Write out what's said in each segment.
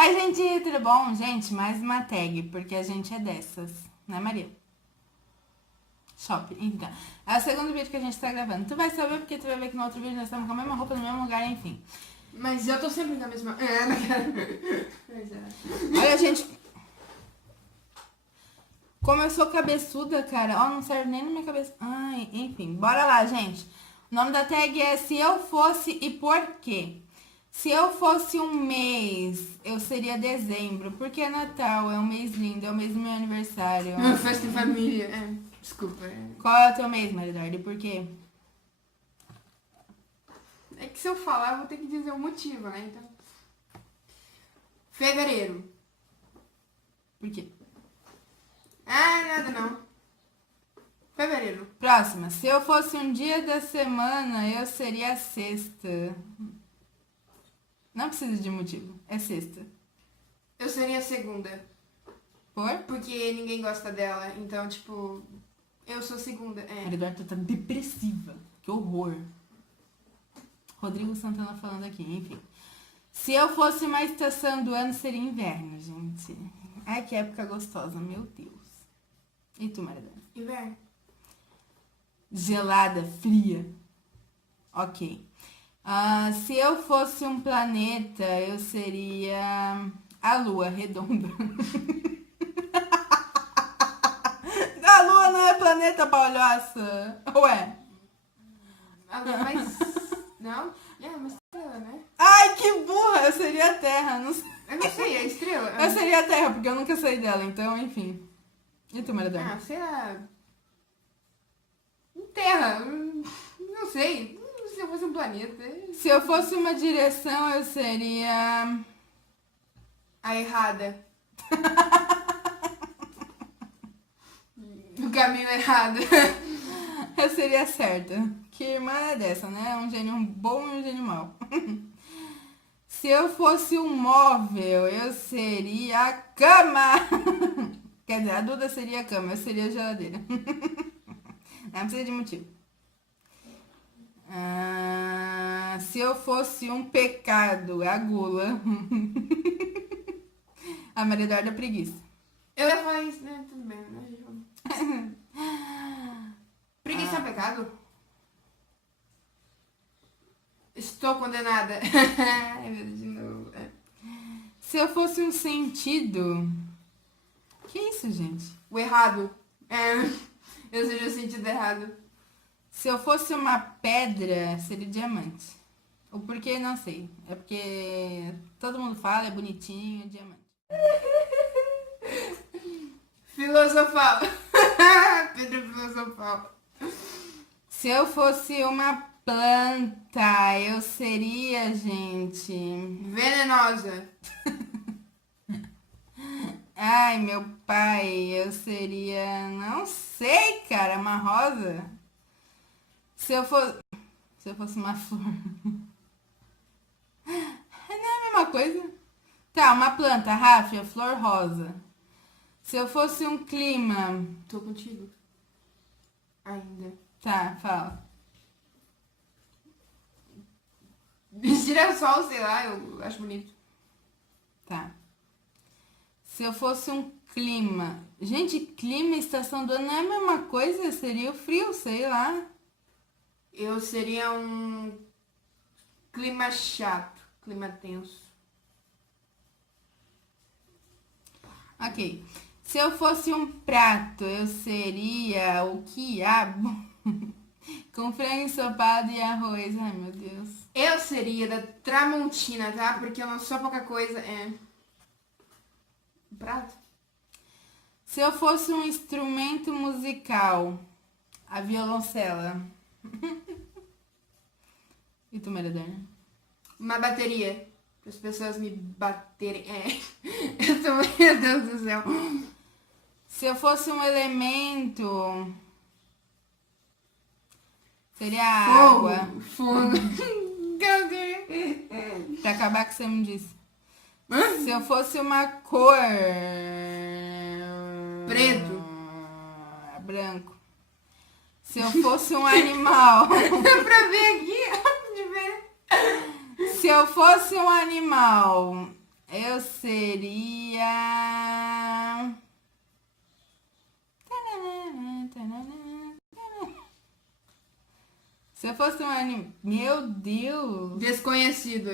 Oi, gente, tudo bom? Gente, mais uma tag, porque a gente é dessas, né, Maria? Shopping, então. É o segundo vídeo que a gente tá gravando. Tu vai saber porque tu vai ver que no outro vídeo nós estamos com a mesma roupa no mesmo lugar, enfim. Mas eu tô sempre na mesma. É, não quero. Pois é. Olha, gente. Como eu sou cabeçuda, cara, ó, não serve nem na minha cabeça. Ai, enfim, bora lá, gente. O nome da tag é Se Eu Fosse e Por Quê? Se eu fosse um mês, eu seria dezembro, porque é Natal, é um mês lindo, é o mês do meu aniversário. Festa em família. É, desculpa. Qual é o teu mês, Maridordi? Por quê? É que se eu falar, eu vou ter que dizer o motivo, né? Então. Fevereiro. Por quê? Ah, nada não. Fevereiro. Próxima. Se eu fosse um dia da semana, eu seria sexta. Não precisa de motivo. É sexta. Eu seria segunda. Por? Porque ninguém gosta dela. Então, tipo. Eu sou segunda. É. Maridordi tá depressiva. Que horror. Rodrigo Santana falando aqui, enfim. Se eu fosse uma estação do ano, seria inverno, gente. Ai, que época gostosa, meu Deus. E tu, Maridordi? Inverno. Gelada, fria. Ok. Se eu fosse um planeta, eu seria a Lua redonda. A Lua não é planeta, palhaça. Ué. Mas. Não? É uma estrela, né? Ai, que burra. Eu seria a Terra. Não sei. Eu não sei, é estrela? Eu seria a Terra, porque eu nunca saí dela, então, enfim. E tu, Maridordi? Ah, sei lá. Terra. Não sei. Se eu fosse um planeta. Se eu fosse uma direção, eu seria A errada. O caminho errado. Eu seria certa. Que irmã é dessa, né? Um gênio bom e um gênio mau. Se eu fosse um móvel, eu seria a cama. Quer dizer, a Duda seria a cama, eu seria a geladeira. Não precisa de motivo. Se eu fosse um pecado, é a gula. A Maridordi é preguiça. Eu ia falar isso, né? Tudo bem, né? Preguiça é pecado? Estou condenada. Ai, meu Deus, de novo. Se eu fosse um sentido... Que isso, gente? O errado. Eu seja o sentido errado. Se eu fosse uma pedra, seria diamante. O porquê, não sei. É porque todo mundo fala, é bonitinho, diamante. Filosofal. Pedro filosofal. Se eu fosse uma planta, eu seria, gente... Venenosa. Ai, meu pai, eu seria... Não sei, cara, uma rosa. Se eu fosse uma flor... Não é a mesma coisa? Tá, uma planta, ráfia, flor rosa. Se eu fosse um clima... Tô contigo. Ainda. Tá, fala. Girassol, sei lá, eu acho bonito. Tá. Se eu fosse um clima... Gente, clima e estação do ano não é a mesma coisa? Seria o frio, sei lá. Eu seria um clima chato, clima tenso. Ok. Se eu fosse um prato, eu seria o quiabo com frango ensopado e arroz. Ai, meu Deus. Eu seria da Tramontina, tá? Porque eu não sou pouca coisa. Um prato? Se eu fosse um instrumento musical, a violoncela. E tu, Maridordi? Uma bateria. Para as pessoas me baterem. Eu tô... Meu Deus do céu. Se eu fosse um elemento, seria a água. Fogo. Pra acabar com o que você me disse. Hã? Se eu fosse uma cor... Preto. Branco. Se eu fosse um animal... Dá pra ver aqui. De ver. Se eu fosse um animal, eu eu seria... Se eu fosse um anime... Meu Deus! Desconhecido.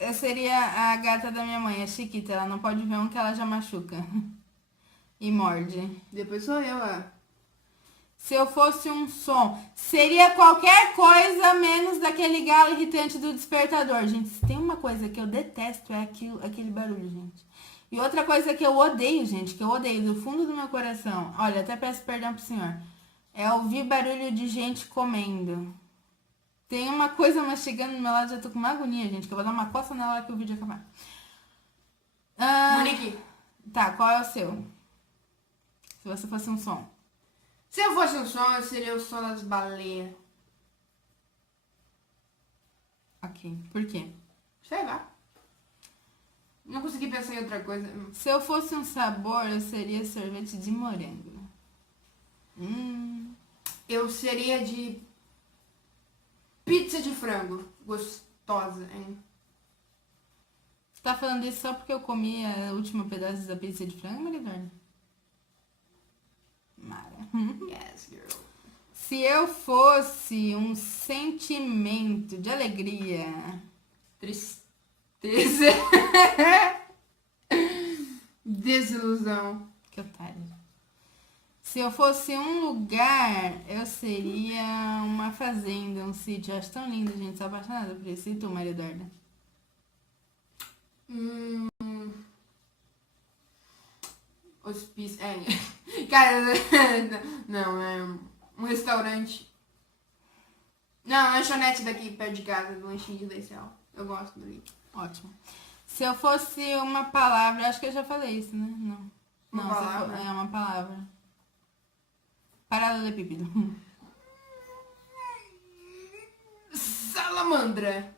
Eu seria a gata da minha mãe, a Chiquita. Ela não pode ver um que ela já machuca. E morde. Depois sou eu, Se eu fosse um som, seria qualquer coisa menos daquele galo irritante do despertador. Gente, se tem uma coisa que eu detesto é aquele barulho, gente. E outra coisa que eu odeio, gente, que eu odeio do fundo do meu coração, olha, até peço perdão pro senhor, é ouvir barulho de gente comendo. Tem uma coisa mastigando do meu lado, já tô com uma agonia, gente, que eu vou dar uma coça na hora que o vídeo acabar. Monique. Tá, qual é o seu? Se você fosse um som. Se eu fosse um som, eu seria o som das baleias. Ok, por quê? Sei lá. Não consegui pensar em outra coisa. Se eu fosse um sabor, eu seria sorvete de morango. Eu seria de pizza de frango. Gostosa, hein? Você tá falando isso só porque eu comi a última pedaço da pizza de frango, Maridorna? Mara. Yes, girl. Se eu fosse um sentimento de alegria... Tristeza. Desilusão. Que otário. Se eu fosse um lugar, eu seria uma fazenda, um sítio. Eu acho tão lindo, gente. Sou apaixonada por isso. E tu, Maria Eduarda? Hospício. Cara, não, é um restaurante. Não, lanchonete daqui perto de casa, do lanchinho de leicial. Eu gosto dali. Ótimo. Se eu fosse uma palavra, acho que eu já falei isso, né? Não. Uma Não, palavra? É uma palavra. Paralelepípedo. Salamandra.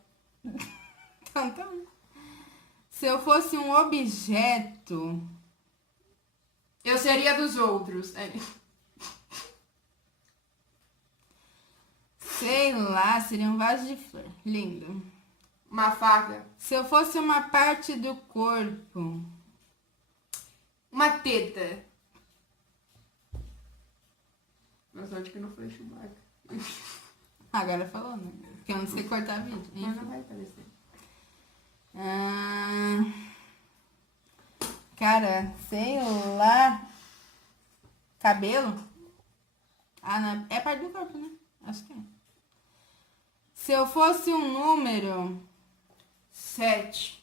Então. Se eu fosse um objeto, Eu seria dos outros. sei lá, seria um vaso de flor. Lindo. Uma faca. Se eu fosse uma parte do corpo, Uma teta. Mas sorte que não foi Chewbacca. agora falou, né? Porque eu não sei cortar vídeo. Mas Enfim. não vai aparecer. Cara, sei lá. Cabelo? Ah, não. É parte do corpo, né? Acho que é. Se eu fosse um número, 7.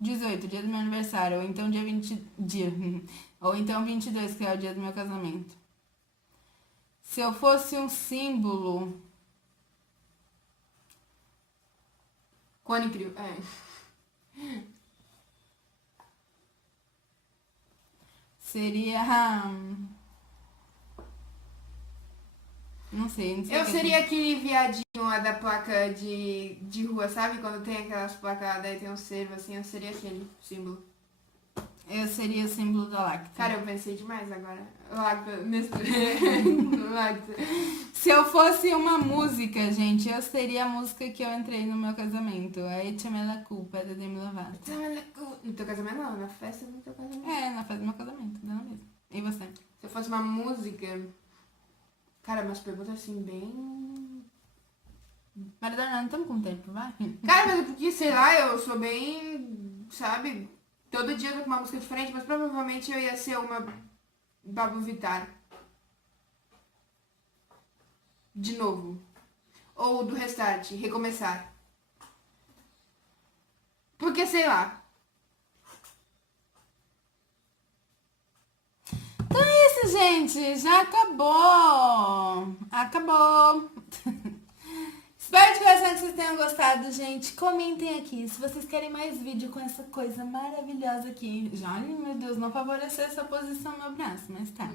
18, dia do meu aniversário. Ou então dia 20. Ou então 22, que é o dia do meu casamento. Se eu fosse um símbolo, Cone Crio. seria. Não sei, não sei. Eu o que seria aquele viadinho lá da placa de rua, sabe? Quando tem aquelas placas lá, daí tem um cervo assim, eu seria aquele símbolo. Eu seria o símbolo da Lacta. Cara, eu pensei demais agora. Lacta, Lacta. Se eu fosse uma música, gente, eu seria a música que eu entrei no meu casamento. A Echamela Culpa, da Demi Lovato. No teu casamento não, na festa do teu casamento. É, na festa do meu casamento, dela mesmo. E você? Se eu fosse uma música... Cara, umas perguntas assim bem... Maridorna, não estamos com tempo, vai? Cara, mas é porque, sei lá, eu sou bem... Sabe? Todo dia eu tô com uma música diferente, mas provavelmente eu ia ser uma... Pablo Vittar. De novo. Ou do Restart, Recomeçar. Porque, sei lá. Então é isso, gente. Já acabou. Acabou. Espero de coração que vocês tenham gostado, gente. Comentem aqui se vocês querem mais vídeo com essa coisa maravilhosa aqui. Já, ai, meu Deus, não favoreceu essa posição no meu braço, mas tá.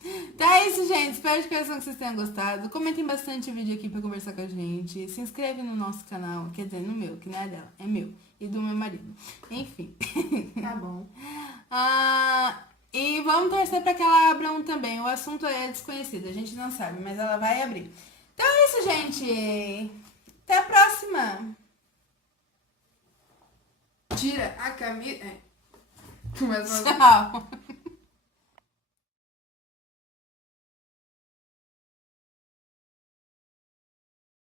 Então é isso, gente. Espero de coração que vocês tenham gostado. Comentem bastante vídeo aqui pra conversar com a gente. Se inscreve no nosso canal, quer dizer, no meu, que não é dela, é meu. E do meu marido. Enfim. Tá bom. E vamos torcer para que ela abra um também. O assunto é desconhecido, a gente não sabe, mas ela vai abrir. Então é isso, gente. Até a próxima. Tira a camisa. Começa a... Tchau.